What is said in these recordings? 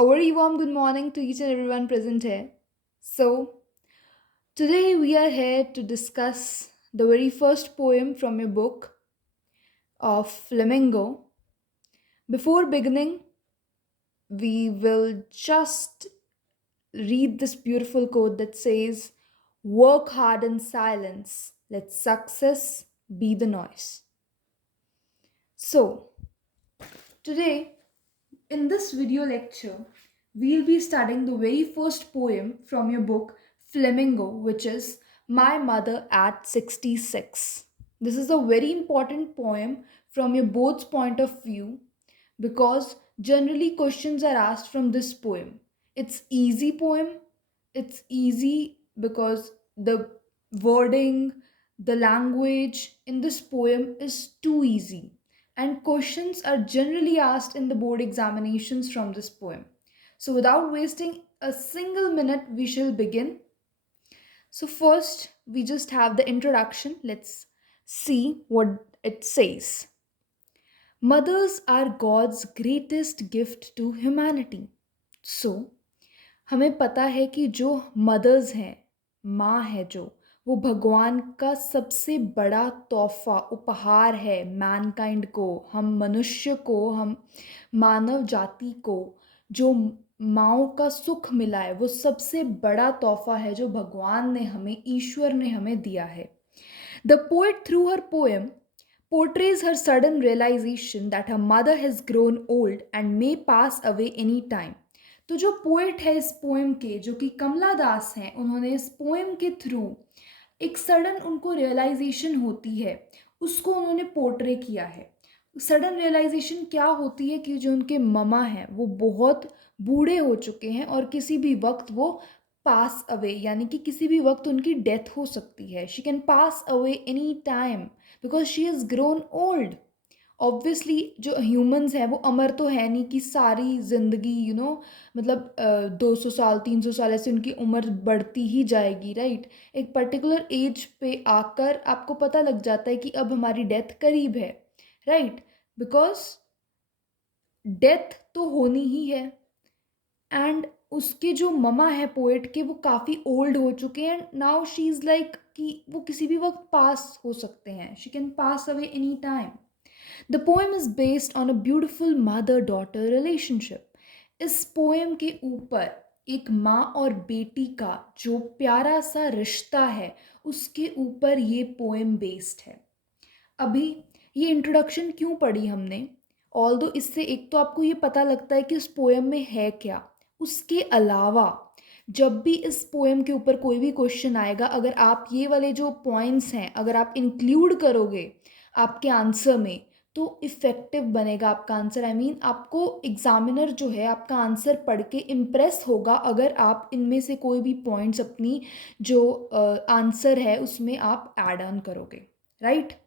A very warm good morning to each and everyone present here. So, today we are here to discuss the very first poem from your book of Flamingo. Before beginning, we will just read this beautiful quote that says, "Work hard in silence, let success be the noise." So, today in this video lecture, we'll be studying the very first poem from your book, Flamingo, which is My Mother at 66. This is a very important poem from your both's point of view because generally questions are asked from this poem. It's easy poem. It's easy because the wording, the language in this poem is too easy, and questions are generally asked in the board examinations from this poem. So without wasting a single minute, we shall begin. So first, we just have the introduction. Let's see what it says. Mothers are God's greatest gift to humanity. So हमें पता है कि जो mother's हैं, माँ है जो, वो भगवान का सबसे बड़ा तोहफा उपहार है मैनकाइंड को, हम मनुष्य को, हम मानव जाति को। जो माँओं का सुख मिला है वो सबसे बड़ा तोहफा है जो भगवान ने हमें, ईश्वर ने हमें दिया है। The poet through her poem portrays her sudden realization that her mother has grown old and may pass away any time. तो जो पोएट है इस पोएम के, जो कि कमला दास हैं, उन्होंने इस पोएम के थ्रू एक सडन उनको रियलाइजेशन होती है, उसको उन्होंने पोर्ट्रे किया है। सडन रियलाइजेशन क्या होती है कि जो उनके ममा हैं वो बहुत बूढ़े हो चुके हैं और किसी भी वक्त वो पास अवे, यानी कि किसी भी वक्त उनकी डेथ हो सकती है। She can pass away any time because she is grown old. Obviously जो ह्यूमंस हैं वो अमर तो है नहीं कि सारी ज़िंदगी मतलब 200 साल 300 साल ऐसे उनकी उम्र बढ़ती ही जाएगी, राइट। एक पर्टिकुलर एज पे आकर आपको पता लग जाता है कि अब हमारी डेथ करीब है, राइट। बिकॉज डेथ तो होनी ही है। एंड उसके जो ममा है पोएट के, वो काफ़ी ओल्ड हो चुके हैं। नाउ शी इज़ लाइक कि वो किसी भी वक्त पास हो सकते हैं, she can pass away any time. The poem is based on a beautiful mother daughter relationship. इस पोएम के ऊपर एक माँ और बेटी का जो प्यारा सा रिश्ता है, उसके ऊपर ये पोएम बेस्ड है। अभी ये इंट्रोडक्शन क्यों पढ़ी हमने? ऑल्दो इससे एक तो आपको ये पता लगता है कि उस पोएम में है क्या। उसके अलावा जब भी इस पोएम के ऊपर कोई भी क्वेश्चन आएगा, अगर आप ये वाले जो पॉइंट्स हैं अगर आप इंक्लूड करोगे आपके आंसर में, तो इफ़ेक्टिव बनेगा आपका आंसर। आई मीन आपको एग्जामिनर जो है आपका आंसर पढ़ के इम्प्रेस होगा अगर आप इनमें से कोई भी पॉइंट्स अपनी जो आंसर है उसमें आप ऐड ऑन करोगे, राइट।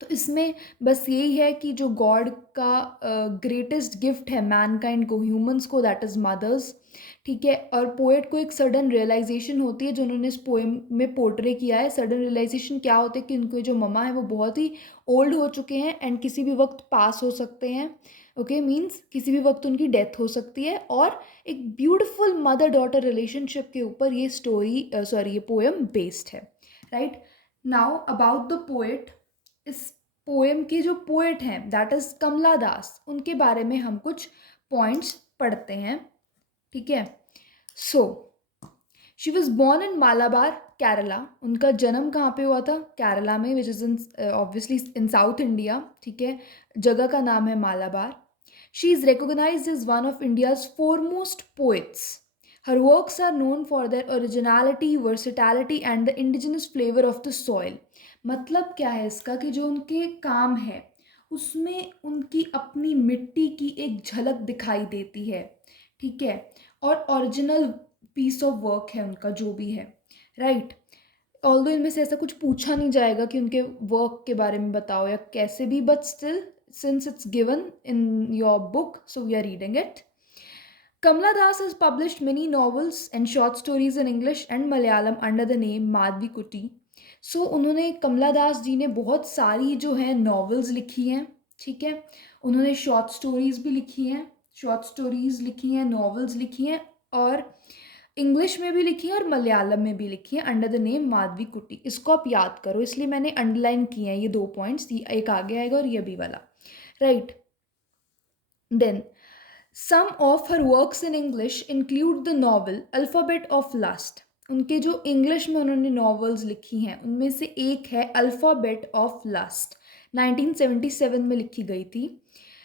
तो इसमें बस यही है कि जो गॉड का ग्रेटेस्ट गिफ्ट है मैनकाइंड को, ह्यूमंस को, दैट इज़ मदर्स, ठीक है। और पोएट को एक सडन रियलाइजेशन होती है जो उन्होंने इस पोएम में पोर्ट्रे किया है। सडन रियलाइजेशन क्या होता है कि उनके जो ममा है वो बहुत ही ओल्ड हो चुके हैं एंड किसी भी वक्त पास हो सकते हैं। ओके, मीन्स किसी भी वक्त उनकी डेथ हो सकती है। और एक ब्यूटिफुल मदर डॉटर रिलेशनशिप के ऊपर ये स्टोरी ये पोएम बेस्ड है, right. Now about the poet, इस पोएम के जो पोएट हैं दैट इज़ कमला दास, उनके बारे में हम कुछ पॉइंट्स पढ़ते हैं, ठीक है। So she was born in Malabar Kerala. उनका जन्म कहाँ पे हुआ था? केरला में, which is in obviously in South India, ठीक है। जगह का नाम है Malabar. She is recognised as one of India's foremost poets. Her works are known for their originality, versatility and the indigenous flavor of the soil. मतलब क्या है इसका कि जो उनके काम है उसमें उनकी अपनी मिट्टी की एक झलक दिखाई देती है, ठीक है। और ओरिजिनल पीस ऑफ वर्क है उनका जो भी है, राइट। ऑल्दो इनमें से ऐसा कुछ पूछा नहीं जाएगा कि उनके वर्क के बारे में बताओ या कैसे भी, but still since it's given in your book so we are reading it. Kamala Das has published many novels and short stories in English and Malayalam under the name Madhavi कुटी। सो उन्होंने, कमला दास जी ने बहुत सारी जो है नॉवेल्स लिखी हैं, ठीक है। उन्होंने शॉर्ट स्टोरीज भी लिखी हैं शॉर्ट स्टोरीज़ लिखी हैं, नॉवेल्स लिखी हैं और इंग्लिश में भी लिखी है और मलयालम में भी लिखी है अंडर द नेम माधवी कुट्टी। इसको आप याद करो, इसलिए मैंने अंडरलाइन किए हैं ये 2 पॉइंट्स, ये एक आगे आएगा और ये भी वाला, right. Then some of her works in English include the novel alphabet of lust. उनके जो इंग्लिश में उन्होंने नॉवेल्स लिखी हैं उनमें से एक है अल्फ़ाबेट ऑफ लस्ट, 1977 में लिखी गई थी।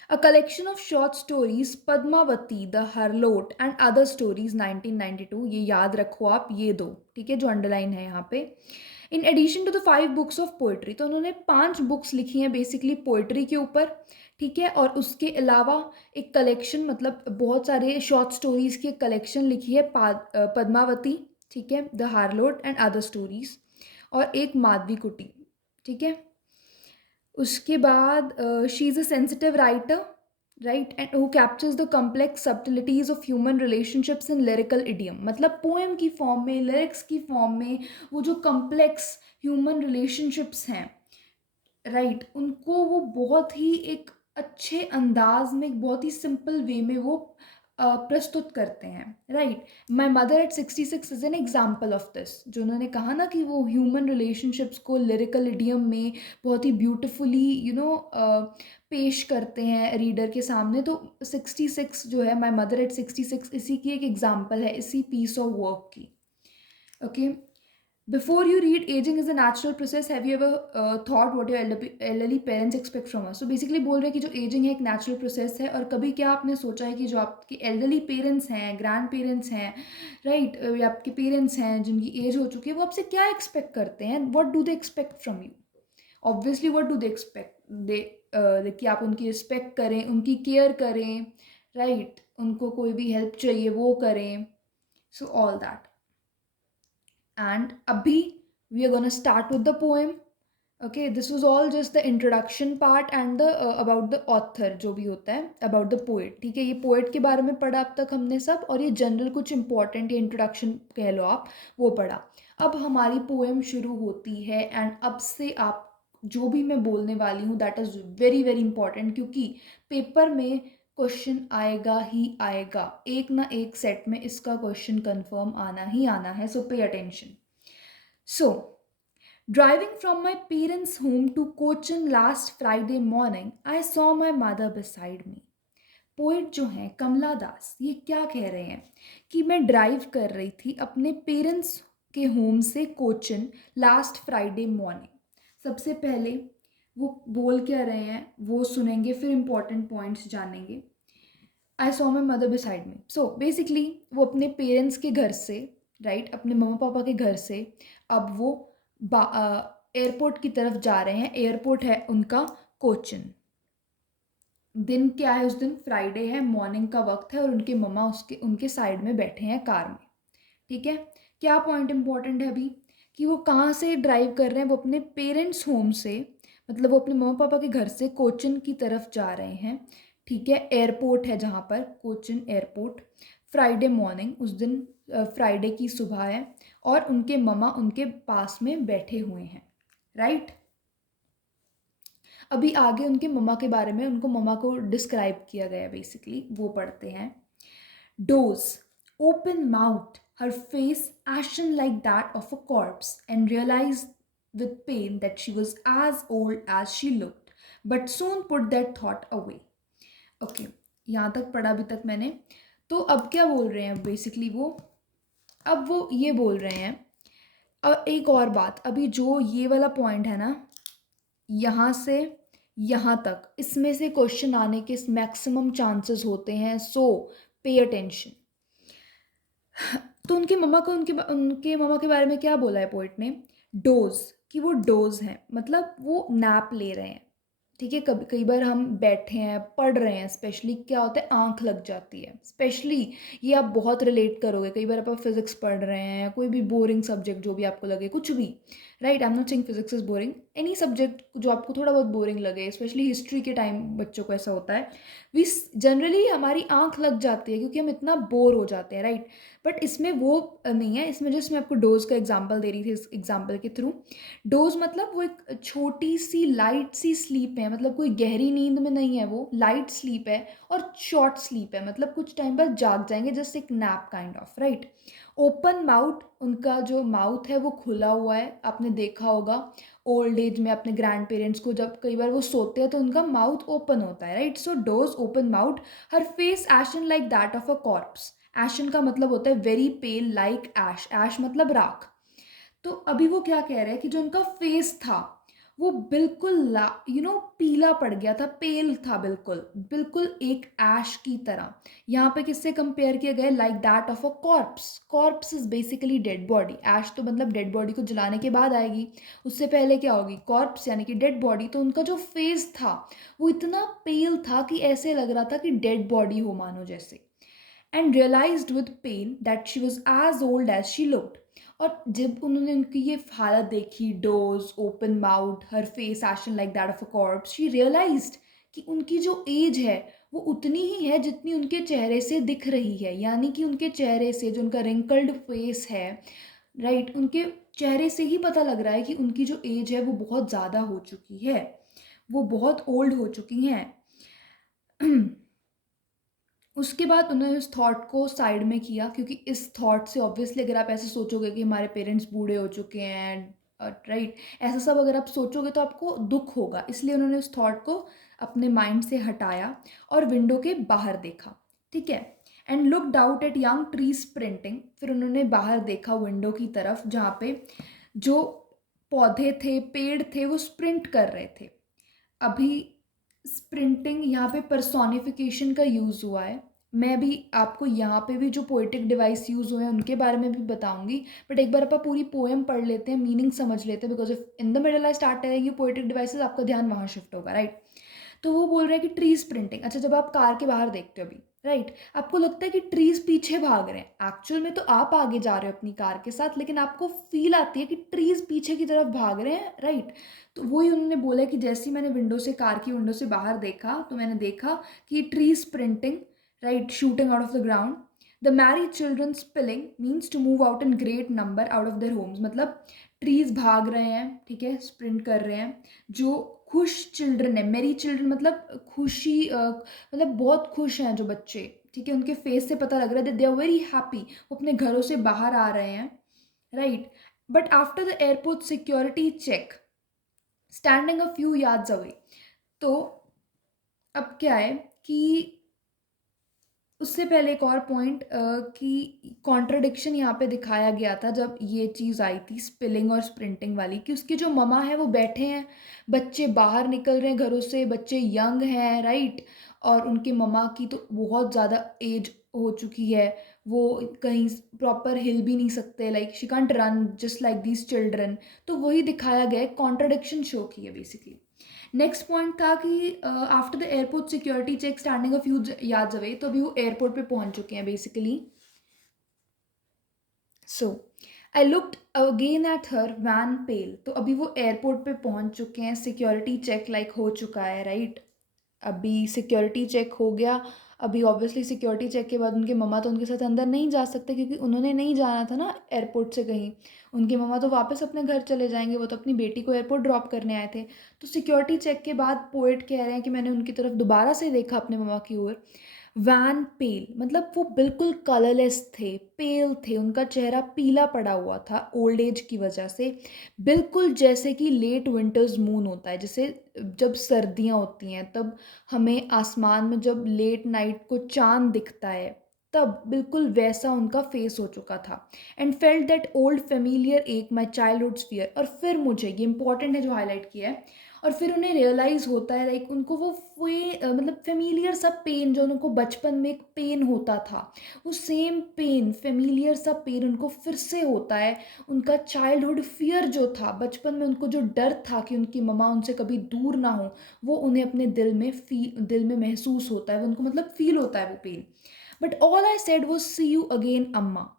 A collection of short stories Padmavati, the harlot and other stories, 1992। ये याद रखो आप, ये दो, ठीक है, जो अंडरलाइन है यहाँ पे। In addition to the 5 books of poetry, तो उन्होंने 5 बुक्स लिखी हैं बेसिकली पोइट्री के ऊपर, ठीक है। और उसके अलावा एक कलेक्शन, मतलब बहुत सारे शॉर्ट स्टोरीज़ की एक कलेक्शन लिखी है पद्मावती, ठीक है, the harlot and other stories, और एक माधवी कुटी, ठीक है। उसके बाद she is a sensitive writer, right, and who captures the complex subtleties of human relationships in lyrical idiom. मतलब पोएम की फॉर्म में, लिरिक्स की फॉर्म में वो जो कम्प्लेक्स ह्यूमन रिलेशनशिप्स हैं, राइट, उनको वो बहुत ही एक अच्छे अंदाज में, एक बहुत ही सिंपल वे में वो प्रस्तुत करते हैं, right. My mother eight 66 is an example of this. जो उन्होंने कहा ना कि वो ह्यूमन रिलेशनशिप्स को लिरिकल इडियम में बहुत ही ब्यूटिफुली पेश करते हैं रीडर के सामने, तो 66 जो है, माई मदर एट 66, इसी की एक एग्जाम्पल है, इसी पीस ऑफ वर्क की, okay. Before you read, aging is a natural process. Have you ever thought what your elderly parents expect from us? So basically बोल रहे हैं कि जो aging है एक natural process है, और कभी क्या आपने सोचा है कि जो आपके elderly parents हैं, grand parents हैं, right, या आपके parents हैं जिनकी age हो चुकी है, वो आपसे क्या expect करते हैं? What do they expect from you? Obviously, what do they expect? कि आप उनकी respect करें, उनकी care करें, right, उनको कोई भी help चाहिए वो करें, so all that. And abhi we are gonna start with the poem. Okay, this was all just the introduction part and the about the author जो भी होता है, about the poet, ठीक है। ये poet के बारे में पढ़ा अब तक हमने सब, और ये general कुछ important या introduction कह लो आप, वो पढ़ा। अब हमारी poem शुरू होती है, and अब से आप जो भी मैं बोलने वाली हूँ that is very very important, क्योंकि पेपर में क्वेश्चन आएगा ही आएगा, एक ना एक सेट में इसका क्वेश्चन कंफर्म आना ही आना है, so pay attention. So driving from my parents home to Cochin last Friday morning, I saw my mother beside me. Poet जो हैं कमला दास, ये क्या कह रहे हैं कि मैं ड्राइव कर रही थी अपने पेरेंट्स के होम से कोचिन लास्ट फ्राइडे मॉर्निंग। सबसे पहले वो बोल क्या रहे हैं वो सुनेंगे, फिर इंपॉर्टेंट पॉइंट्स जानेंगे। आई saw my mother beside me, so basically वो अपने पेरेंट्स के घर से, राइट, अपने मम्मा पापा के घर से अब वो एयरपोर्ट की तरफ जा रहे हैं। एयरपोर्ट है उनका कोचिन। दिन क्या है उस दिन? फ्राइडे है, मॉर्निंग का वक्त है, और उनके मम्मा उनके साइड में बैठे हैं कार में, ठीक है। क्या पॉइंट इंपॉर्टेंट है अभी कि वो कहाँ से ड्राइव कर रहे हैं? वो अपने पेरेंट्स होम से, मतलब वो अपने मम्मा पापा के घर से कोचिन की तरफ जा रहे हैं, ठीक है। एयरपोर्ट है जहाँ पर, कोचिन एयरपोर्ट। फ्राइडे मॉर्निंग, उस दिन फ्राइडे की सुबह है, और उनके मम्मा उनके पास में बैठे हुए हैं, राइट। अभी आगे उनके मम्मा के बारे में, उनको मम्मा को डिस्क्राइब किया गया है बेसिकली, वो पढ़ते हैं। Dose, open mouth, her face ashen like that of a corpse, and realized with pain that she was as old as she looked, but soon put that thought away. Okay, यहाँ तक पढ़ा अभी तक मैंने। तो अब क्या बोल रहे हैं बेसिकली वो, अब वो ये बोल रहे हैं, और एक और बात, अभी जो ये वाला पॉइंट है ना, यहाँ से यहाँ तक, इसमें से क्वेश्चन आने के मैक्सिमम चांसेस होते हैं, सो पे अटेंशन। तो उनके मम्मा को, उनके मम्मा के बारे में क्या बोला है पोइट ने? डोज, कि वो डोज हैं, मतलब वो नैप ले रहे हैं, ठीक है। कभी कई बार हम बैठे हैं पढ़ रहे हैं, स्पेशली क्या होता है, आंख लग जाती है। स्पेशली ये आप बहुत रिलेट करोगे, कई बार आप फिजिक्स पढ़ रहे हैं या कोई भी बोरिंग सब्जेक्ट जो भी आपको लगे, कुछ भी, right, I am not saying physics is boring, any subject जो आपको थोड़ा बहुत बोरिंग लगे, स्पेशली हिस्ट्री के टाइम बच्चों को ऐसा होता है, वी जनरली हमारी आंख लग जाती है क्योंकि हम इतना बोर हो जाते हैं, राइट। बट इसमें वो नहीं है, इसमें जस्ट मैं आपको डोज का एग्जांपल दे रही थी इस एग्जांपल के थ्रू। डोज मतलब वो एक छोटी सी लाइट सी स्लीप है, मतलब कोई गहरी नींद में नहीं है, वो लाइट स्लीप है और शॉर्ट स्लीप है, मतलब कुछ टाइम बाद जाग जाएंगे, जस्ट एक nap kind of, right. Open mouth, उनका जो माउथ है वो खुला हुआ है, आपने देखा होगा ओल्ड एज में अपने ग्रैंड पेरेंट्स को, जब कई बार वो सोते हैं तो उनका माउथ ओपन होता है, right. So those open mouth, her face ashen like that of a corpse. Ashen का मतलब होता है वेरी पेल लाइक ऐश, ऐश मतलब राख। तो अभी वो क्या कह रहे हैं कि जो उनका फेस था वो बिल्कुल पीला पड़ गया था, पेल था, बिल्कुल बिल्कुल एक ऐश की तरह। यहाँ पे किससे कंपेयर किया गया, like that of a corpse. Corpse is basically dead body, ash तो मतलब डेड बॉडी को जलाने के बाद आएगी, उससे पहले क्या होगी, कॉर्प्स यानी कि डेड बॉडी। तो उनका जो फेस था वो इतना पेल था कि ऐसे लग रहा था कि डेड बॉडी हो मानो जैसे। And realised with pain that she was as old as she looked. और जब उन्होंने उनकी ये हालत देखी, those open mouth, her face ashen like that of a corpse, she realised कि उनकी जो एज है वो उतनी ही है जितनी उनके चेहरे से दिख रही है, यानी कि उनके चेहरे से जो उनका रिंकल्ड फेस है, राइट, उनके चेहरे से ही पता लग रहा है कि उनकी जो एज है वो बहुत ज़्यादा हो चुकी है, वो बहुत ओल्ड हो चुकी हैं। उसके बाद उन्होंने उस थॉट को साइड में किया, क्योंकि इस थॉट से ऑब्वियसली अगर आप ऐसे सोचोगे कि हमारे पेरेंट्स बूढ़े हो चुके हैं, राइट, ऐसा सब अगर आप सोचोगे तो आपको दुख होगा, इसलिए उन्होंने उस थॉट को अपने माइंड से हटाया और विंडो के बाहर देखा, ठीक है। And looked out at young tree sprinting, फिर उन्होंने बाहर देखा विंडो की तरफ जहाँ पे जो पौधे थे, पेड़ थे, वो स्प्रिंट कर रहे थे। अभी स्प्रिंटिंग यहाँ पे पर्सोनिफिकेशन का यूज़ हुआ है, मैं भी आपको यहाँ पे भी जो पोएटिक डिवाइस यूज़ हुए हैं उनके बारे में भी बताऊंगी, बट एक बार आप पूरी पोएम पढ़ लेते हैं, मीनिंग समझ लेते हैं, because if in the middle I start telling you poetic devices, आपका ध्यान वहाँ शिफ्ट होगा, राइट। तो वो बोल रहे हैं कि ट्रीज प्रिंटिंग, अच्छा जब आप कार के बाहर देखते हो अभी, राइट, आपको लगता है कि ट्रीज पीछे भाग रहे हैं, एक्चुअल में तो आप आगे जा रहे हो अपनी कार के साथ, लेकिन आपको फील आती है कि ट्रीज पीछे की तरफ भाग रहे हैं, राइट। तो वही उन्होंने बोला कि जैसे ही मैंने विंडो से, कार की विंडो से बाहर देखा तो मैंने देखा कि trees printing, right, shooting out of the ground. The married children spilling means to move out in great number out of their homes, मतलब ट्रीज भाग रहे हैं, ठीक है, स्प्रिंट कर रहे हैं। जो खुश चिल्ड्रन है, मेरी चिल्ड्रन मतलब खुशी, मतलब बहुत खुश हैं जो बच्चे, ठीक है, उनके फेस से पता लग रहा है दे आर वेरी हैप्पी, वो अपने घरों से बाहर आ रहे हैं, right. But after the airport security check, standing a few yards away. तो अब क्या है कि उससे पहले एक और पॉइंट कि कॉन्ट्रडिक्शन यहाँ पे दिखाया गया था जब ये चीज़ आई थी स्पिलिंग और स्प्रिंटिंग वाली, कि उसके जो ममा है वो बैठे हैं, बच्चे बाहर निकल रहे हैं घरों से, बच्चे यंग हैं, राइट, और उनके ममा की तो बहुत ज़्यादा एज हो चुकी है, वो कहीं प्रॉपर हिल भी नहीं सकते, like she can't run just like these children. तो वही दिखाया गया है, कॉन्ट्रडिक्शन शो की है बेसिकली। नेक्स्ट पॉइंट था कि after the airport security check standing a few yards away, तो अभी वो एयरपोर्ट पे पहुंच चुके हैं basically. So I looked again at her wan pale, तो अभी वो एयरपोर्ट पे पहुंच चुके हैं, सिक्योरिटी चेक लाइक हो चुका है, राइट। अभी सिक्योरिटी चेक हो गया, अभी ऑब्वियसली सिक्योरिटी चेक के बाद उनके मम्मा तो उनके साथ अंदर नहीं जा सकते, क्योंकि उन्होंने नहीं जाना था ना एयरपोर्ट से कहीं, उनके मम्मा तो वापस अपने घर चले जाएंगे, वो तो अपनी बेटी को एयरपोर्ट ड्रॉप करने आए थे। तो सिक्योरिटी चेक के बाद पोएट कह रहे हैं कि मैंने उनकी तरफ दोबारा से देखा अपने मम्मा की ओर। वैन पेल मतलब वो बिल्कुल कलरलेस थे, पेल थे, उनका चेहरा पीला पड़ा हुआ था ओल्ड एज की वजह से, बिल्कुल जैसे कि लेट विंटर्स मून होता है, जैसे जब सर्दियाँ होती हैं तब हमें आसमान में जब लेट नाइट को चांद दिखता है, तब बिल्कुल वैसा उनका फेस हो चुका था। And felt that old familiar एक माई चाइल्डहुड फियर, और फिर मुझे ये इंपॉर्टेंट है जो हाईलाइट किया है, और फिर उन्हें रियलाइज़ होता है, लाइक उनको वो मतलब फेमिलियर सा पेन जो उनको बचपन में एक पेन होता था, वो सेम पेन, फेमिलियर सा पेन उनको फिर से होता है। उनका चाइल्डहुड फियर जो था, बचपन में उनको जो डर था कि उनकी मम्मा उनसे कभी दूर ना हो, वो उन्हें अपने दिल में महसूस होता है, वो उनको मतलब फील होता है वो pain. But all I said was see you again अम्मा।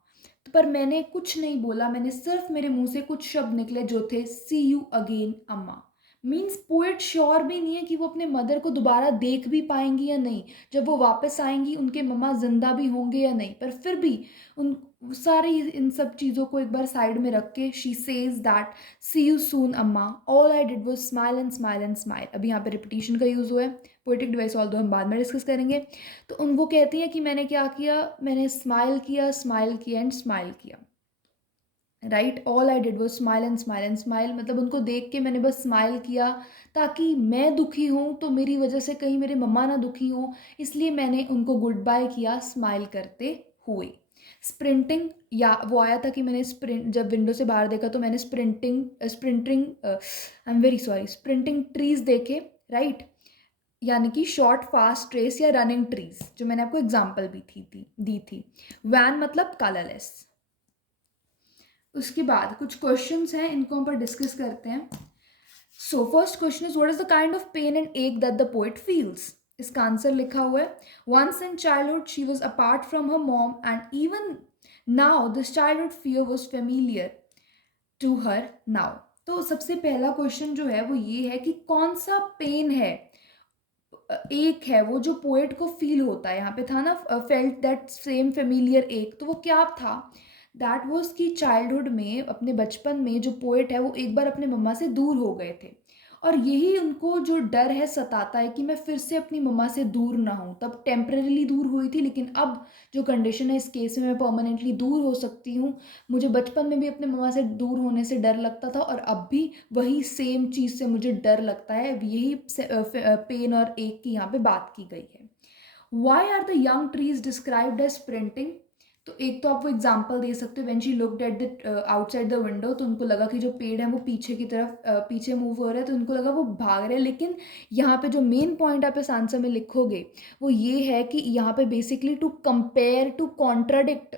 पर मैंने कुछ नहीं बोला, मैंने सिर्फ मेरे मुंह से कुछ शब्द निकले जो थे सी यू अगेन अम्मा। मीन्स पोएट श्योर भी नहीं है कि वो अपने मदर को दोबारा देख भी पाएंगी या नहीं, जब वो वापस आएंगी उनके मम्मा जिंदा भी होंगे या नहीं, पर फिर भी उन सारी इन सब चीज़ों को एक बार साइड में रख के she says that see you soon Amma, all I did was smile and smile and smile. अभी यहाँ पे रिपीटिशन का यूज़ हुआ है, पोएटिक डिवाइस ऑल दो हम बाद में डिस्कस करेंगे। तो उन वो कहती हैं कि मैंने क्या किया, मैंने स्माइल किया एंड स्माइल किया, राइट। ऑल आई डिड वो smile and smile and smile, मतलब उनको देख के मैंने बस स्माइल किया, ताकि मैं दुखी हूँ तो मेरी वजह से कहीं मेरे मम्मा ना दुखी हों, इसलिए मैंने उनको गुड बाय किया स्माइल करते हुए। स्प्रिंटिंग, या वो आया था कि मैंने स्प्रिंट, जब विंडो से बाहर देखा तो मैंने sprinting I am very sorry, sprinting trees देखे, राइट। यानी कि शॉर्ट फास्ट रेस या रनिंग ट्रीज, जो मैंने आपको एग्जाम्पल भी दी थी। वैन मतलब कलरलेस। उसके बाद कुछ क्वेश्चंस हैं, इनको हम पर डिस्कस करते हैं। So first question is what is the kind of pain and ache that the poet feels. इसका आंसर लिखा हुआ है, once in childhood she was apart from her mom and even now this childhood fear was familiar to her now. तो सबसे पहला question जो है वो ये है कि कौन सा पेन है, एक है वो जो पोएट को फील होता है। यहाँ पे था ना फेल्ट दैट सेम फेमिलियर एक, तो वो क्या था, दैट वॉज कि चाइल्डहुड में, अपने बचपन में जो पोएट है वो एक बार अपने मम्मा से दूर हो गए थे, और यही उनको जो डर है सताता है कि मैं फिर से अपनी मम्मा से दूर ना हूँ। तब टेम्परेली दूर हुई थी, लेकिन अब जो कंडीशन है इस केस में मैं परमानेंटली दूर हो सकती हूँ। मुझे बचपन में भी अपने मम्मा से दूर होने से डर लगता था, और अब भी वही सेम चीज़ से मुझे डर लगता है। यही पेन और एक की यहाँ पे बात की गई है। Why are the young trees described as sprinting. तो एक तो आप वो एग्जाम्पल दे सकते हो, when she looked at the outside the window, तो उनको लगा कि जो पेड़ है वो पीछे की तरफ पीछे मूव हो रहा है, तो उनको लगा वो भाग रहे हैं। लेकिन यहाँ पे जो मेन पॉइंट आप इस आंसर में लिखोगे वो ये है कि यहाँ पे basically to compare, to contradict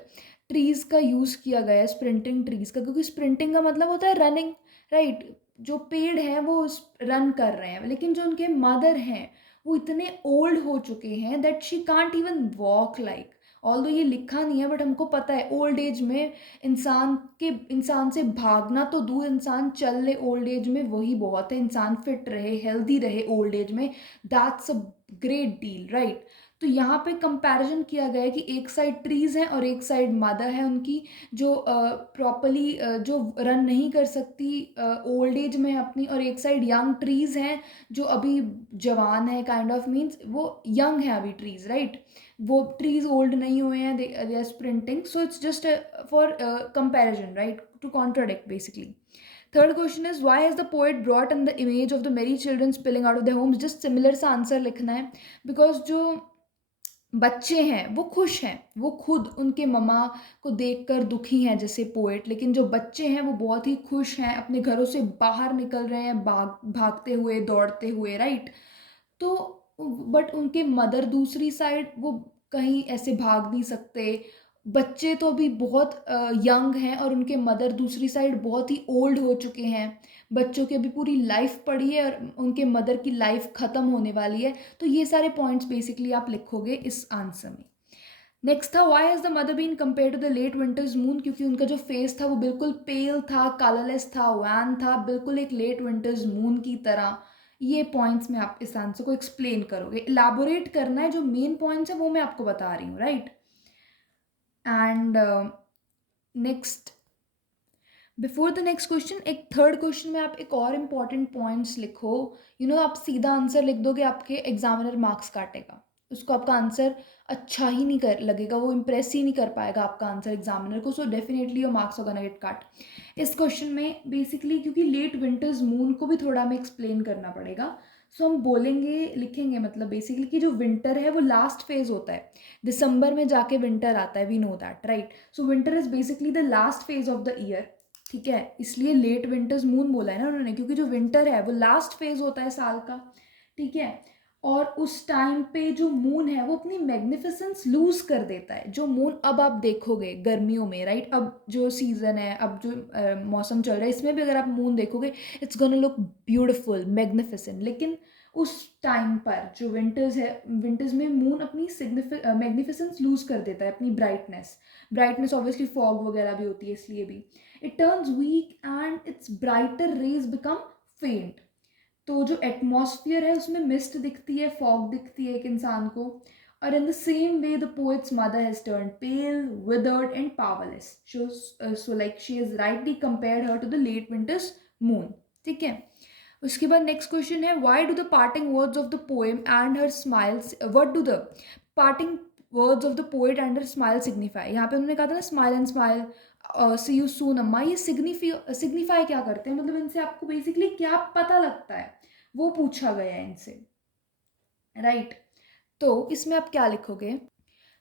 trees का यूज़ किया गया है, स्प्रिंटिंग ट्रीज का, क्योंकि स्प्रिंटिंग का मतलब होता है रनिंग, राइट। जो पेड़ हैं वो रन कर रहे हैं, लेकिन जो उनके मदर हैं वो इतने ओल्ड हो चुके हैं that she can't even walk like. Although ये लिखा नहीं है, बट हमको पता है ओल्ड एज में इंसान से भागना तो दूर, इंसान चल ले ओल्ड एज में वही बहुत है। इंसान फिट रहे, हेल्दी रहे ओल्ड एज में, that's a great deal, right. तो यहाँ पे कंपैरिजन किया गया है कि एक साइड ट्रीज हैं और एक साइड मदर है उनकी, जो प्रॉपरली जो रन नहीं कर सकती ओल्ड एज में अपनी, और एक साइड यंग ट्रीज हैं जो अभी जवान है, काइंड ऑफ मीन्स वो यंग है अभी ट्रीज, राइट। वो ट्रीज ओल्ड नहीं हुए हैं, they are sprinting, so it's just for comparison, right, to contradict basically. Third question is why has the poet brought in the image of the merry children spilling out of the homes. Just similar सा answer लिखना है, because जो बच्चे हैं वो खुश हैं, वो खुद उनके मम्मा को देखकर दुखी हैं जैसे पोएट, लेकिन जो बच्चे हैं वो बहुत ही खुश हैं, अपने घरों से बाहर निकल रहे हैं, भागते हुए, दौड़ते हुए, राइट। तो बट उनके मदर दूसरी साइड वो कहीं ऐसे भाग नहीं सकते। बच्चे तो अभी बहुत यंग हैं, और उनके मदर दूसरी साइड बहुत ही ओल्ड हो चुके हैं। बच्चों की अभी पूरी लाइफ पड़ी है, और उनके मदर की लाइफ ख़त्म होने वाली है। तो ये सारे पॉइंट्स बेसिकली आप लिखोगे इस आंसर में। नेक्स्ट था why has the mother been compare to the late winter's moon. क्योंकि उनका जो फेस था वो बिल्कुल पेल था, कलरलेस था, वैन था, बिल्कुल एक लेट विंटर्स मून की तरह। ये पॉइंट्स में आप इस आंसर को एक्सप्लेन करोगे, इलाबोरेट करना है, जो मेन पॉइंट्स है वो मैं आपको बता रही हूँ, right. And next, before the next question, एक थर्ड क्वेश्चन में आप एक और इम्पॉर्टेंट पॉइंट्स लिखो। आप सीधा आंसर लिख दोगे, आपके एग्जामिनर मार्क्स काटेगा, उसको आपका आंसर अच्छा ही नहीं कर लगेगा, वो इम्प्रेस ही नहीं कर पाएगा आपका आंसर एग्जामिनर को। So definitely your marks are gonna get cut इस क्वेश्चन में बेसिकली, क्योंकि लेट विंटर्स मून को भी थोड़ा हमें एक्सप्लेन करना पड़ेगा। सो हम बोलेंगे, लिखेंगे, मतलब बेसिकली कि जो विंटर है वो लास्ट फेज होता है, दिसंबर में जाके विंटर आता है, we know that, right. So winter is basically the last phase of the year, ठीक है। इसलिए लेट विंटर्स मून बोला है ना उन्होंने, क्योंकि जो विंटर है वो लास्ट फेज होता है साल का, ठीक है। और उस टाइम पे जो मून है वो अपनी मैग्निफिसेंस लूज कर देता है। जो मून अब आप देखोगे गर्मियों में, राइट, अब जो सीजन है, अब जो मौसम चल रहा है, इसमें भी अगर आप मून देखोगे it's gonna look beautiful, magnificent. लेकिन उस टाइम पर जो विंटर्स है, विंटर्स में मून अपनी मैग्निफिसेंस लूज कर देता है, अपनी ब्राइटनेस। ब्राइटनेस ऑब्वियसली फॉग वगैरह भी होती है इसलिए भी। It turns weak and it's brighter rays become faint. तो जो एटमॉस्फियर है उसमें मिस्ट दिखती है, फॉग दिखती है एक इंसान को। और in the same way the poet's mother has turn pale, withered and powerless. So like she is rightly compared her to the late winter's moon. ठीक है। उसके बाद नेक्स्ट क्वेश्चन है, why do the parting words of the poem and her smiles, what do the parting words of the poet and her smile signify. यहाँ पे उन्होंने कहा था ना, smile and smile, see you soon अम्मा, ये signify क्या करते हैं, मतलब इनसे आपको बेसिकली क्या पता लगता है, वो पूछा गया है इनसे, राइट। तो इसमें आप क्या लिखोगे?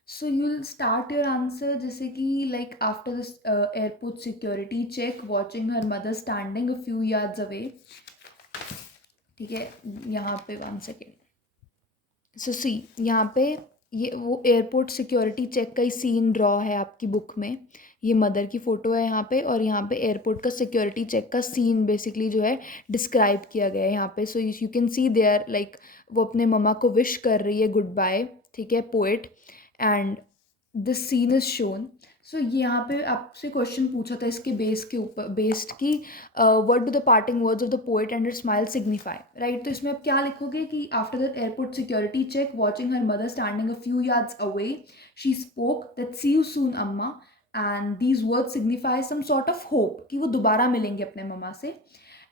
So you will start your answer जैसे कि like after this airport security check, watching her mother standing a few yards away. ठीक है, यहाँ पे 1 सेकेंड। सो सी, यहाँ पे ये वो एयरपोर्ट सिक्योरिटी चेक का ही सीन ड्रॉ है आपकी बुक में। ये मदर की फ़ोटो है यहाँ पे, और यहाँ पे एयरपोर्ट का सिक्योरिटी चेक का सीन बेसिकली जो है डिस्क्राइब किया गया है यहाँ पे। So you can see there like वो अपने मम्मा को विश कर रही है गुड बाय, ठीक है, poet, and this scene is shown. So यहाँ पे आपसे क्वेश्चन पूछा था इसके बेस के ऊपर, बेस्ड की what do the parting words of the poet and her smile signify, right. तो इसमें आप क्या लिखोगे कि after the airport security check, watching her mother standing a few yards away, she spoke that see you soon Amma, and these words signify some sort of hope कि वो दोबारा मिलेंगे अपने मम्मा से।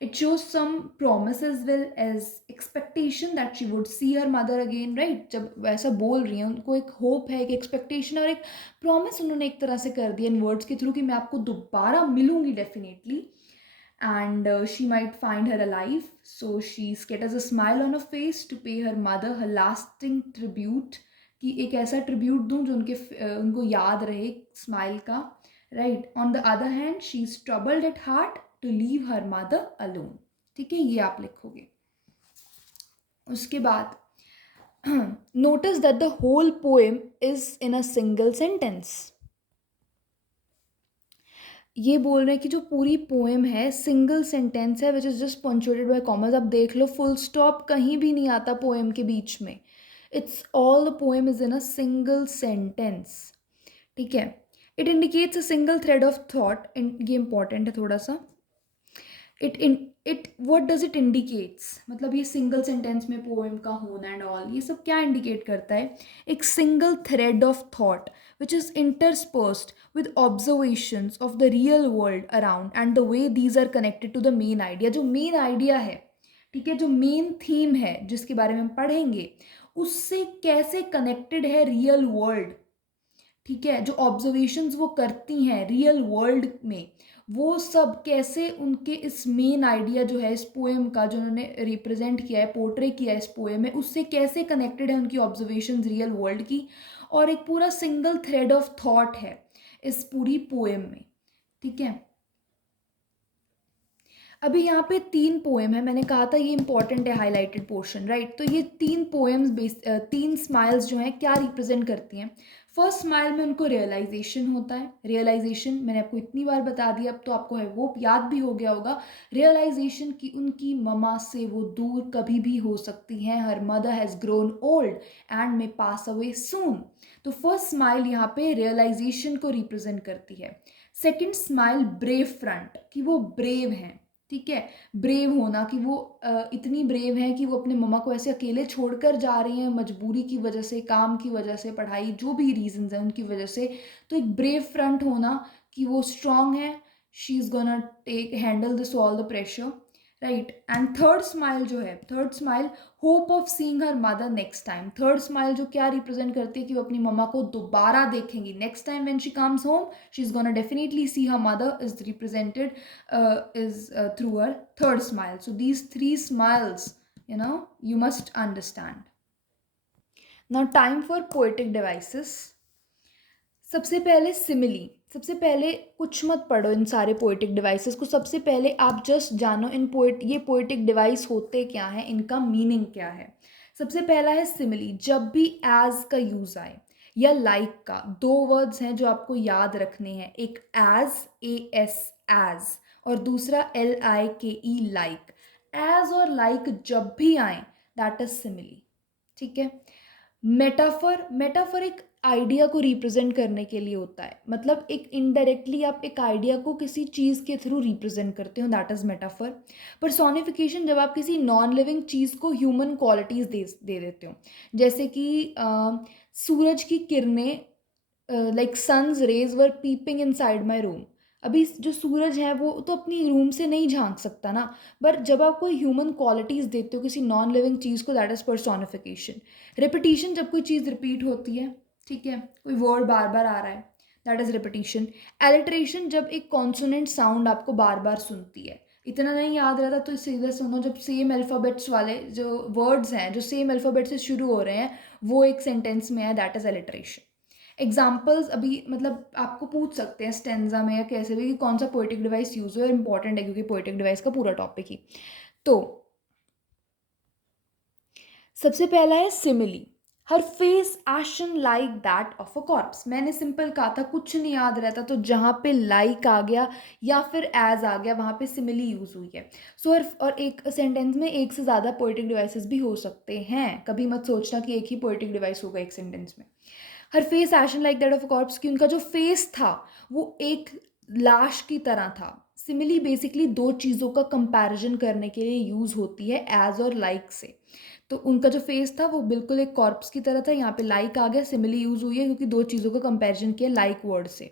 It shows some promise as well as expectation that she would see her mother again, right। जब वैसा बोल रही हैं उनको एक होप है, एक एक्सपेक्टेशन और एक प्रॉमिस उन्होंने एक तरह से कर दिया इन वर्ड्स के थ्रू कि मैं आपको दोबारा मिलूंगी definitely. And she might find her alive, so she scatters a smile on her face to pay her mother her lasting tribute, कि एक ऐसा ट्रिब्यूट दूं जो उनको याद रहे स्माइल का, right. On the other hand she is troubled at heart to leave her mother alone. ठीक है, ये आप लिखोगे। उसके बाद notice that the whole poem is in a single sentence. ये बोल रहे हैं कि जो पूरी पोएम है सिंगल सेंटेंस है, which is just punctuated by commas. आप देख लो, फुल स्टॉप कहीं भी नहीं आता पोएम के बीच में। It's all the poem is in a single sentence. ठीक है। It indicates a single thread of thought, ये इंपॉर्टेंट है थोड़ा सा। It what does it indicates, मतलब ये सिंगल सेंटेंस में पोएम का होना एंड ऑल, ये सब क्या इंडिकेट करता है? एक single thread of thought which is interspersed with observations of the real world around and the way these are connected to the main idea। जो मेन आइडिया है, ठीक है, जो मेन थीम है जिसके बारे में हम पढ़ेंगे, उससे कैसे कनेक्टेड है रियल वर्ल्ड। ठीक है, जो ऑब्जर्वेशंस वो करती हैं रियल वर्ल्ड में, वो सब कैसे उनके इस मेन आइडिया जो है इस पोएम का, जो उन्होंने रिप्रेजेंट किया है, पोर्ट्रे किया है इस पोएम में, उससे कैसे कनेक्टेड है उनकी ऑब्जर्वेशंस रियल वर्ल्ड की। और एक पूरा सिंगल थ्रेड ऑफ थॉट है इस पूरी पोएम में। ठीक है। अभी यहाँ पे 3 पोएम है, मैंने कहा था ये इंपॉर्टेंट है हाईलाइटेड पोर्शन, राइट। तो ये 3 पोएम्स 3 स्माइल्स जो हैं क्या रिप्रेजेंट करती हैं? फर्स्ट स्माइल में उनको रियलाइजेशन होता है। रियलाइजेशन मैंने आपको इतनी बार बता दिया, अब तो आपको है वो याद भी हो गया होगा। रियलाइजेशन कि उनकी ममा से वो दूर कभी भी हो सकती हैं। Her mother has grown old and may pass away soon. तो फर्स्ट स्माइल यहाँ पे रियलाइजेशन को रिप्रेजेंट करती है। सेकेंड स्माइल ब्रेव फ्रंट, कि वो ब्रेव हैं। ठीक है, ब्रेव होना कि वो इतनी ब्रेव हैं कि वो अपने मम्मा को ऐसे अकेले छोड़कर जा रही हैं मजबूरी की वजह से, काम की वजह से, पढ़ाई, जो भी रीजंस हैं उनकी वजह से। तो एक ब्रेव फ्रंट होना कि वो स्ट्रांग है, she is gonna take handle this all the pressure, right. And third smile जो है, third smile hope of seeing her mother next time. Third smile जो क्या रिप्रेजेंट करती है कि वो अपनी मम्मा को दोबारा देखेंगी next time when she comes home, she is gonna definitely see her mother, is represented is through her third smile। So these 3 smiles, you must understand। Now time for poetic devices। सबसे पहले simile. सबसे पहले कुछ मत पढ़ो इन सारे poetic devices को, सबसे पहले आप जस्ट जानो ये पोएटिक डिवाइस होते क्या हैं, इनका मीनिंग क्या है। सबसे पहला है सिमिली। जब भी एज का यूज आए या लाइक का, 2 वर्ड्स हैं जो आपको याद रखने हैं, एक एज, AS एज, और दूसरा LIKE लाइक। एज और लाइक जब भी आए, दैट इज सिमिली. ठीक है. मेटाफर एक आइडिया को रिप्रेजेंट करने के लिए होता है. मतलब एक इनडायरेक्टली आप एक आइडिया को किसी चीज़ के थ्रू रिप्रेजेंट करते हो, दैट इज मेटाफर. पर्सोनिफिकेशन जब आप किसी नॉन लिविंग चीज़ को ह्यूमन क्वालिटीज़ दे देते हो. जैसे कि सूरज की किरणें, like sun's rays were peeping inside my room. अभी जो सूरज है वो तो अपनी रूम से नहीं झांक सकता ना. पर जब आप कोई ह्यूमन क्वालिटीज़ देते हो किसी नॉन लिविंग चीज़ को, दैट इज़ पर्सोनिफिकेशन. रिपीटिशन जब कोई चीज़ रिपीट होती है, ठीक है, कोई वर्ड बार बार आ रहा है, दैट इज़ रिपीटिशन. एलिट्रेशन जब एक कॉन्सोनेंट साउंड आपको बार बार सुनती है. इतना नहीं याद रहता तो सीधे सुनो, जब सेम अल्फ़ाबेट्स वाले जो वर्ड्स हैं जो सेम अल्फ़ाबेट से शुरू हो रहे हैं वो एक सेंटेंस में है, दैट इज़ एलिट्रेशन. एग्जाम्पल्स अभी मतलब आपको पूछ सकते हैं स्टेंजा में या कैसे भी कि कौन सा पोएटिक डिवाइस यूज हो, इंपॉर्टेंट है क्योंकि पोएटिक डिवाइस का पूरा टॉपिक ही. तो सबसे पहला है simile. Her face ashen like that of a corps. मैंने सिंपल कहा था कुछ नहीं याद रहता तो जहाँ पे लाइक आ गया या फिर एज आ गया वहाँ पे सिमिली यूज हुई है. सो और एक सेंटेंस में एक से ज़्यादा पोएटिक डिवाइसेस भी हो सकते हैं. कभी मत सोचना कि एक ही पोएटिक डिवाइस होगा एक सेंटेंस में. Her face ashen like that of a corpse की उनका जो फेस था वो एक लाश की तरह था. सिमिली बेसिकली दो चीज़ों का कंपैरिजन करने के लिए यूज़ होती है एज और लाइक से. तो उनका जो फेस था वो बिल्कुल एक कॉर्प्स की तरह था. यहाँ पे लाइक आ गया, सिमिली यूज़ हुई है क्योंकि दो चीज़ों का कंपैरिजन किया लाइक वर्ड से.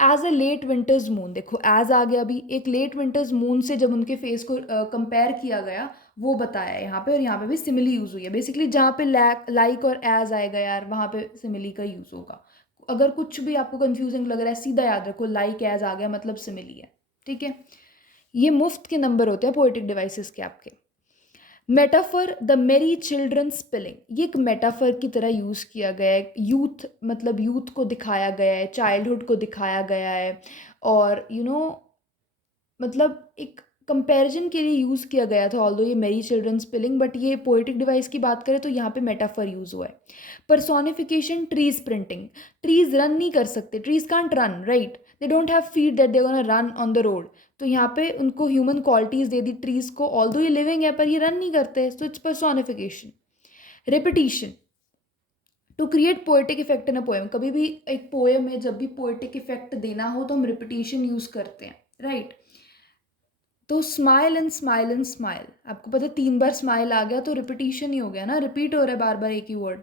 As a late winter's moon, देखो एज आ गया. अभी एक लेट विंटर्स मून से जब उनके फेस को कंपेयर किया गया वो बताया यहाँ पे. और यहाँ पे भी सिमिली यूज़ हुई है. बेसिकली जहाँ पे लाइक और एज आएगा यार वहाँ पे सिमिली का यूज़ होगा. अगर कुछ भी आपको कंफ्यूजिंग लग रहा है सीधा याद रखो लाइक एज आ गया मतलब सिमिली है. ठीक है. ये मुफ्त के नंबर होते हैं पोएटिक डिवाइसेस के आपके. Metaphor the merry children spilling, ये एक मेटाफर की तरह यूज़ किया गया है. यूथ मतलब यूथ को दिखाया गया है, चाइल्डहुड को दिखाया गया है. और मतलब एक कंपैरिजन के लिए यूज़ किया गया था. ऑल्दो ये मेरी चिल्ड्रन स्पिलिंग, बट ये पोएटिक डिवाइस की बात करें तो यहाँ पे मेटाफर यूज़ हुआ है. Personification trees printing. Trees run नहीं कर सकते, trees can't run, right. They don't have feet that they gonna run on the road. तो यहाँ पे उनको ह्यूमन क्वालिटीज़ दे दी ट्रीज को. ऑल्दो ये लिविंग है पर ये रन नहीं करते, so it's personification. Repetition to create poetic effect in a poem. कभी भी एक पोएम में जब भी पोएटिक इफेक्ट देना हो तो हम रिपीटिशन यूज़ करते हैं, राइट. तो smile and smile and smile, आपको पता है 3 बार स्माइल आ गया तो रिपीटिशन ही हो गया ना, रिपीट हो रहा है बार बार एक ही वर्ड.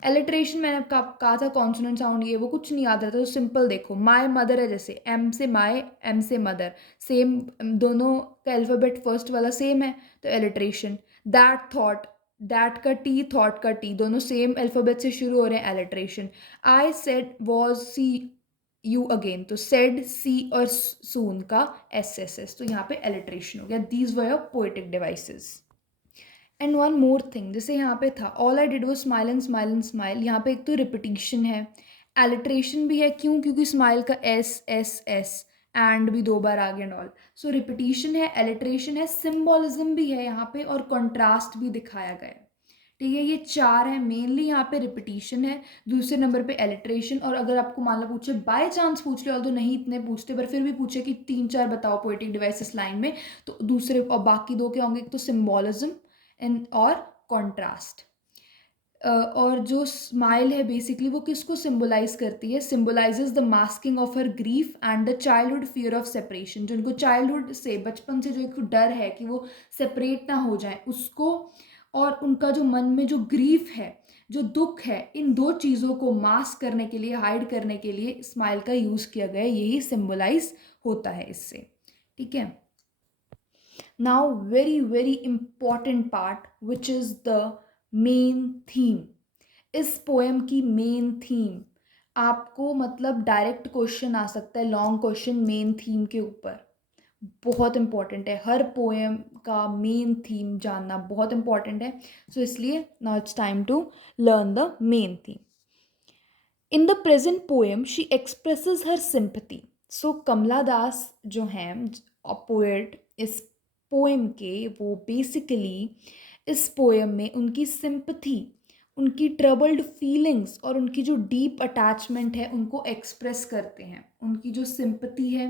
एलिट्रेशन मैंने कहा था कॉन्सोनेंट साउंड, ये वो कुछ नहीं याद रहता तो सिंपल देखो. माई मदर है जैसे एम से माई, एम से मदर, सेम दोनों का अल्फ़ाबेट फर्स्ट वाला सेम है तो एलिट्रेशन. दैट थॉट, दैट का टी, थॉट का टी, दोनों सेम अल्फ़ाबेट से शुरू हो रहे हैं, alliteration. I said was see you again, तो सेड सी और सून का एस एस एस, तो यहाँ पे एलिट्रेशन हो गया. These were your poetic devices. And one more thing, जैसे यहाँ पे था ऑल आई डिड वो smile and smile and smile. यहाँ पे एक तो रिपीटिशन है, एलिट्रेशन भी है. क्यों? क्योंकि स्माइल का एस एस एस एंड भी 2 बार आ गया एंड ऑल. सो रिपीटिशन है, एलिट्रेशन है, सिम्बॉलिज्म भी है यहाँ पे और कॉन्ट्रास्ट भी दिखाया गया है. ठीक है. ये 4 है मेनली. यहाँ पे रिपीटिशन है, दूसरे नंबर पे एलिट्रेशन. और अगर आपको मान लो पूछे बाय चांस पूछ ले, ऑल्दो नहीं इतने पूछते पर फिर भी पूछे कि 3-4 बताओ पोएटिक डिवाइसेस लाइन में, तो दूसरे और बाकी 2 के होंगे, एक तो सिम्बॉलिज्म एंड और कॉन्ट्रास्ट. और जो स्माइल है बेसिकली वो किसको सिंबलाइज करती है? Symbolises the masking of her grief and the childhood fear of separation. जो उनको चाइल्डहुड से, बचपन से जो एक डर है कि वो सेपरेट ना हो जाए उसको, और उनका जो मन में जो ग्रीफ है, जो दुख है, इन 2 चीज़ों को मास्क करने के लिए, हाइड करने के लिए स्माइल का यूज़ किया गया है. यही सिंबलाइज होता है इससे. ठीक है. Now very very important part which is the main theme. इस पोएम की मेन थीम, आपको मतलब डायरेक्ट क्वेश्चन आ सकता है, लॉन्ग क्वेश्चन मेन थीम के ऊपर. बहुत इंपॉर्टेंट है, हर पोएम का मेन थीम जानना बहुत इंपॉर्टेंट है. सो इसलिए now it's time to learn the main theme. In the present poem she expresses her sympathy. So Kamala Das जो हैं पोएट इस पोएम के, वो बेसिकली इस पोएम में उनकी सिंपथी, उनकी ट्रबल्ड फीलिंग्स और उनकी जो डीप अटैचमेंट है उनको एक्सप्रेस करते हैं. उनकी जो सिंपथी है,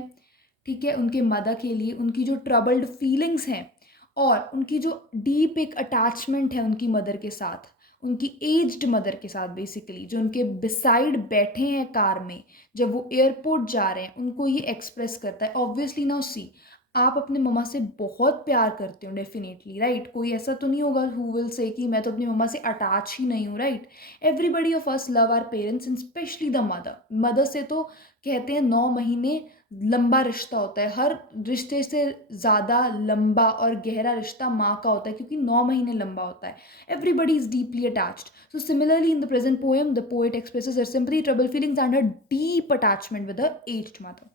ठीक है, उनके मदर के लिए, उनकी जो ट्रबल्ड फीलिंग्स हैं और उनकी जो डीप एक अटैचमेंट है उनकी मदर के साथ, उनकी एज्ड मदर के साथ बेसिकली, जो उनके बिसाइड बैठे हैं कार में जब वो एयरपोर्ट जा रहे हैं, उनको ये एक्सप्रेस करता है। ऑब्वियसली नाउ सी, आप अपने मम्मा से बहुत प्यार करते हो डेफिनेटली, राइट? कोई ऐसा तो नहीं होगा हु विल से कि मैं तो अपनी मम्मा से अटैच ही नहीं हूँ, right? Everybody of us love our parents and specially the mother. Mother से तो कहते हैं 9 महीने लंबा रिश्ता होता है, हर रिश्ते से ज़्यादा लंबा और गहरा रिश्ता माँ का होता है, क्योंकि 9 महीने लंबा होता है। Everybody is deeply attached. So similarly, in the present poem, the poet expresses her sympathy, troubled feelings, and her deep attachment with her aged mother,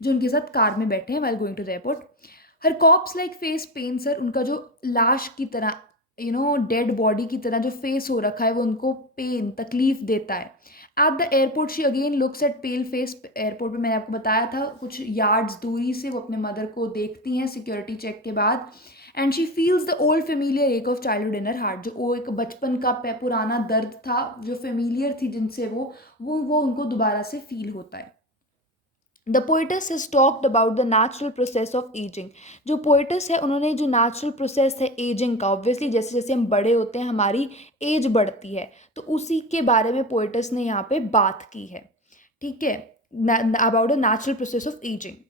जो उनके साथ कार में बैठे हैं while going to the airport. Her corpse-like face paints her, उनका जो लाश की तरह, डेड बॉडी की तरह जो फेस हो रखा है, वो उनको पेन, तकलीफ देता है। At the airport she again looks at pale face. Airport पे मैंने आपको बताया था, कुछ यार्ड्स दूरी से वो अपने मदर को देखती हैं सिक्योरिटी चेक के बाद। And she feels the old familiar ache of childhood in her heart, जो वो एक बचपन का पुराना दर्द था, जो फेमिलियर थी जिनसे वो उनको दोबारा से फील होता है। The poet's has talked about the natural process of ageing. जो पोइटस है उन्होंने जो नेचुरल प्रोसेस है एजिंग का, ऑब्वियसली जैसे जैसे हम बड़े होते हैं हमारी एज बढ़ती है, तो उसी के बारे में पोइटस ने यहाँ पे बात की है, ठीक है, about the natural process of ageing.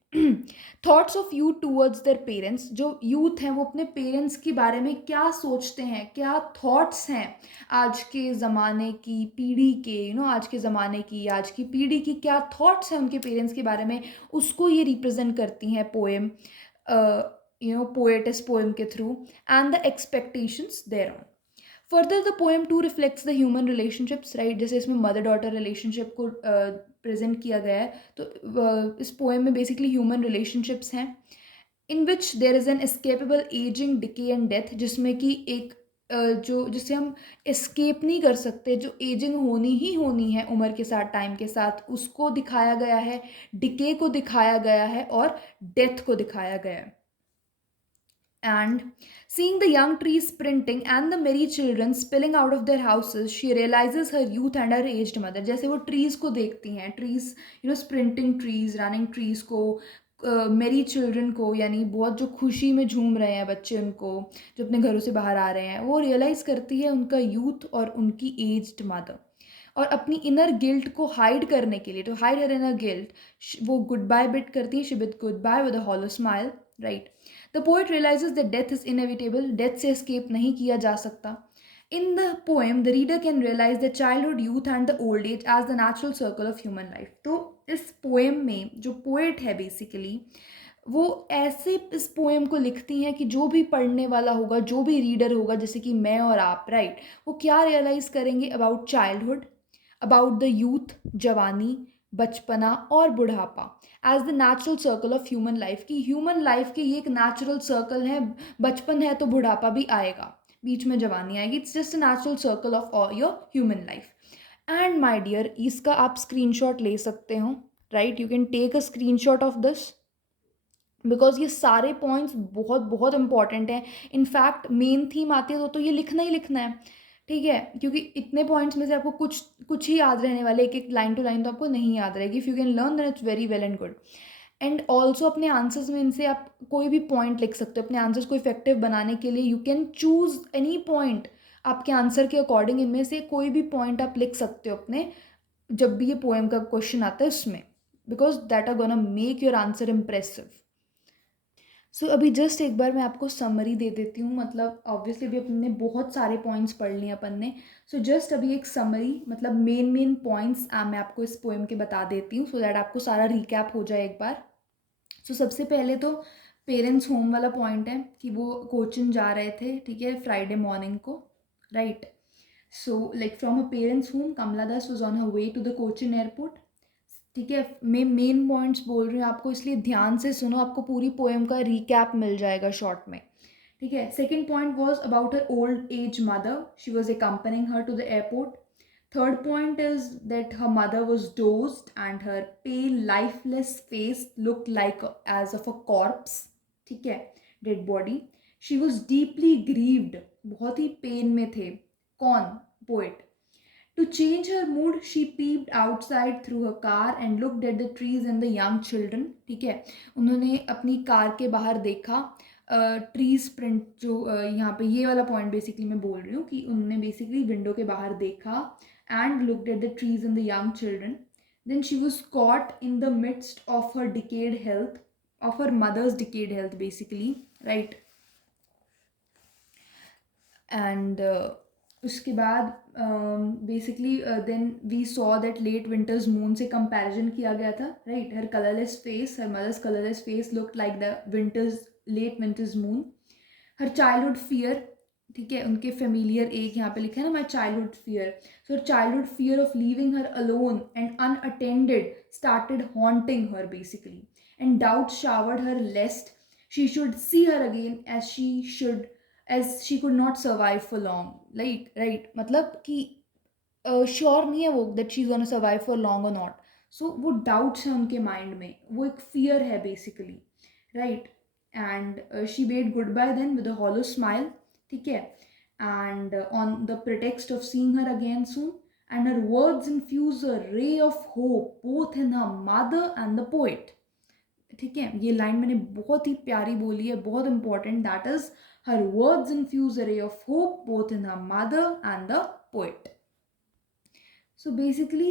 Thoughts of youth towards their parents, जो यूथ हैं वो अपने पेरेंट्स के बारे में क्या सोचते हैं, क्या थॉट्स हैं आज के ज़माने की पीढ़ी के, आज के ज़माने की, आज की पीढ़ी की क्या थॉट्स हैं उनके पेरेंट्स के बारे में, उसको ये रिप्रेजेंट करती हैं पोएम, पोएट इस पोएम के through, and the expectations there on. Further the poem to reflects the human relationships, right? जैसे इसमें मदर डॉटर रिलेशनशिप को प्रेजेंट किया गया है, तो इस पोएम में बेसिकली ह्यूमन रिलेशनशिप्स हैं, in which there is inescapable ageing, decay and death, जिसमें कि एक जो जिसे हम एस्केप नहीं कर सकते, जो एजिंग होनी ही होनी है उम्र के साथ, टाइम के साथ, उसको दिखाया गया है, डिके को दिखाया गया है और डेथ को दिखाया गया है। And seeing the young trees sprinting and the merry children spilling out of their houses, she realizes her youth and her aged mother. जैसे वो trees को देखती हैं, trees, sprinting trees, running trees को, मेरी चिल्ड्रन को, यानी बहुत जो खुशी में झूम रहे हैं बच्चे, उनको जो अपने घरों से बाहर आ रहे हैं, वो रियलाइज़ करती है उनका यूथ और उनकी एज्ड मदर। और अपनी इनर गिल्ट को हाइड करने के लिए, to hide her inner guilt, वो गुड बाय बिट करती है, she bid goodbye with a hollow smile, right? The poet realises that death is inevitable, death से एस्केप नहीं किया जा सकता। In the poem, the reader can realize the childhood, youth and the old age as the natural circle of human life. तो इस poem में जो poet है बेसिकली, वो ऐसे इस पोएम को लिखती हैं कि जो भी पढ़ने वाला होगा, जो भी रीडर होगा, जैसे कि मैं और आप, राइट, वो क्या रियलाइज़ करेंगे about childhood, about the youth, जवानी, बचपना और बुढ़ापा, as the natural circle of human life, की ह्यूमन लाइफ की ये एक नेचुरल सर्कल है, बचपन है तो बुढ़ापा भी आएगा, बीच में जवानी आएगी, it's just a natural circle of your human life. And my dear, इसका आप स्क्रीनशॉट ले सकते हो, right? You can take a screenshot of this, because ये सारे पॉइंट्स बहुत बहुत इंपॉर्टेंट हैं। इनफैक्ट मेन थीम आती है तो ये लिखना ही लिखना है, ठीक है? क्योंकि इतने पॉइंट्स में से आपको कुछ कुछ ही याद रहने वाले, एक एक लाइन टू लाइन तो आपको नहीं याद रहेगी। If you can learn that it's very well and good. And also अपने आंसर्स में इनसे आप कोई भी पॉइंट लिख सकते हो अपने आंसर्स को इफेक्टिव बनाने के लिए। You can choose any point, आपके आंसर के अकॉर्डिंग इनमें से कोई भी पॉइंट आप लिख सकते हो अपने, जब भी ये पोएम का क्वेश्चन आता है उसमें, because that are gonna make your answer impressive. So अभी जस्ट एक बार मैं आपको समरी दे देती हूँ, मतलब ऑब्वियसली अभी अपने बहुत सारे पॉइंट्स पढ़ लिए अपन ने, सो जस्ट अभी एक समरी, मतलब मेन पॉइंट्स मैं आपको इस पोएम के बता देती हूँ, सो दैट आपको सारा रिकैप हो जाए एक बार। सो सबसे पहले तो पेरेंट्स होम वाला पॉइंट है कि वो कोचिन जा रहे थे, ठीक है, फ्राइडे मॉर्निंग को, right? So like from a parents home, Kamala Das was on her way to the Cochin airport, ठीक है? मैं मेन पॉइंट्स बोल रही हूँ आपको, इसलिए ध्यान से सुनो, आपको पूरी पोएम का रिकैप मिल जाएगा शॉर्ट में, ठीक है? Second point was about her old age mother, she was accompanying her to the airport. Third point is that her mother was dozed and her pale lifeless face looked like as of a corpse, ठीक है, dead body. She was deeply grieved, बहुत ही pen में थे, कौन? Poet. To change her mood, she peeped outside through her car and looked at the trees and the young children, ठीक है? उन्होंने अपनी कार के बाहर देखा ट्रीज प्रिंट जो यहाँ पे ये वाला पॉइंट बेसिकली मैं बोल रही हूँ कि उन्होंने बेसिकली विंडो के बाहर देखा and looked at the trees and the young children. Then she was caught in the midst of her decayed health, of her mother's decayed health basically, right? And उसके बाद basically then we saw that late winter's moon से comparison किया गया था, right? Her colourless face, her mother's colourless face looked like the winter's, late winter's moon. Her childhood fear, ठीक है, उनके familiar एक यहाँ पे लिखा है ना, my childhood fear. So her childhood fear of leaving her alone and unattended started haunting her basically, and doubt showered her lest she should see her again, as she could not survive for long. Like, right, मतलब कि sure नहीं है वो that she is gonna survive for long और not. सो वो doubts हैं उनके mind में, वो एक फियर है basically, right? And she bade goodbye then with a hollow smile, ठीक है, and on the pretext of seeing her again soon, and her words infuse a ray of hope both in her mother and the poet. ठीक है, ये line मैंने बहुत ही प्यारी बोली है, बहुत important. That is her words infuse a ray of hope both in her mother and the poet. So basically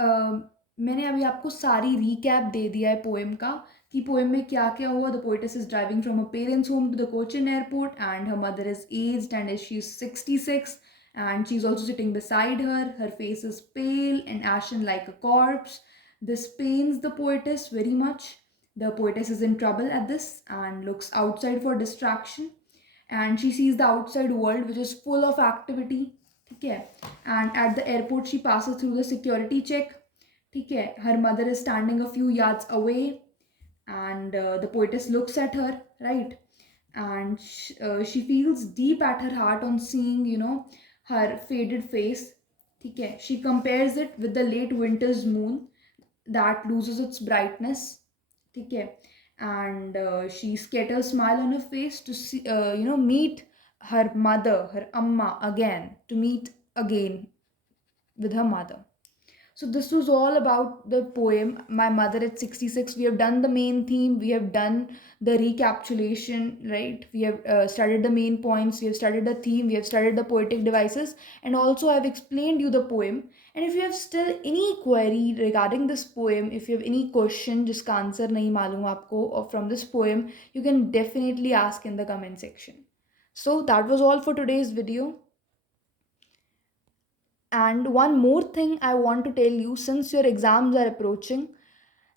मैंने अभी आपको सारी रीकैप दे दिया है पोएम का कि पोएम में क्या क्या हुआ. The poetess is driving from a parents home to the Cochin airport and her mother is aged and she is 66 and she's also sitting beside her. Her face is pale and ashen like a corpse. This pains the poetess very much. The poetess is in trouble at this and looks outside for distraction, and she sees the outside world which is full of activity, ठीक है. And at the airport she passes through the security check, ठीक है. Her mother is standing a few yards away, and the poetess looks at her, right? And she feels deep at her heart on seeing, her faded face, ठीक है. She compares it with the late winter's moon that loses its brightness, ठीक है. And she scatters smile on her face to see, meet her mother, her amma again, to meet again with her mother. So this was all about the poem My Mother at 66. We have done the main theme, we have done the recapitulation, right? We have studied the main points, we have studied the theme, we have studied the poetic devices, and also I have explained you the poem. And if you have still any query regarding this poem, if you have any question जिसका answer नहीं मालूम आपको or from this poem, you can definitely ask in the comment section. So that was all for today's video. And one more thing I want to tell you, since your exams are approaching,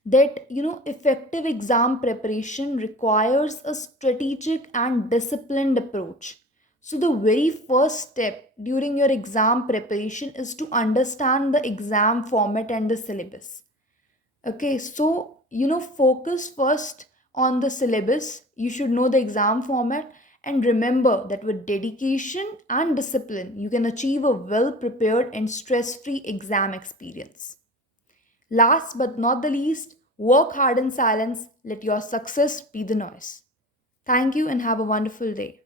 that effective exam preparation requires a strategic and disciplined approach. So the very first step during your exam preparation is to understand the exam format and the syllabus. Okay, so focus first on the syllabus. You should know the exam format, and remember that with dedication and discipline, you can achieve a well prepared and stress free exam experience. Last but not the least, work hard in silence. Let your success be the noise. Thank you and have a wonderful day.